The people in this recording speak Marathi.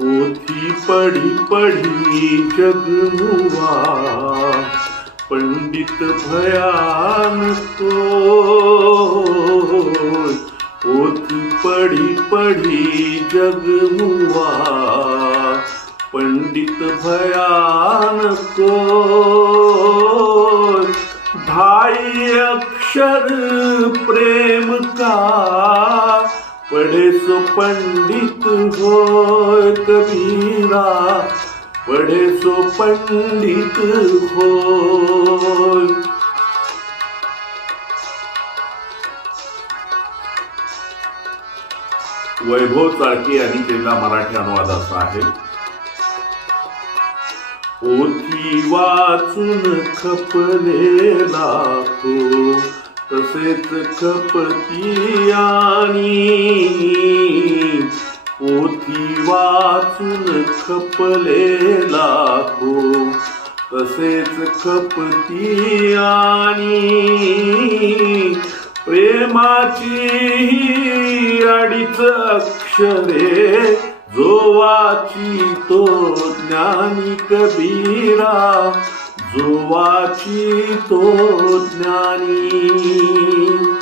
पोथी पढ़ी पढ़ी जग मुआ, पंडित भयान कोय। पोथी पढ़ी पढ़ी जग मुआ, पंडित भयान कोय। ढाई अक्षर प्रेम का, पढ़े सो पंडित होय कबीरा, पढ़े सो पंडित होय। वैभव चाळके यांनी केलेला मराठी अनुवाद असा आहे. पोथी वाचून खपलेला तो, तसेच खपती आणि. पोथी वाचून खपलेला तो, तसेच खपती आणि. प्रेमाची अडीच अक्षरे, जो वाचितो ज्ञानी कबीरा, जो वाचितो ज्ञानी.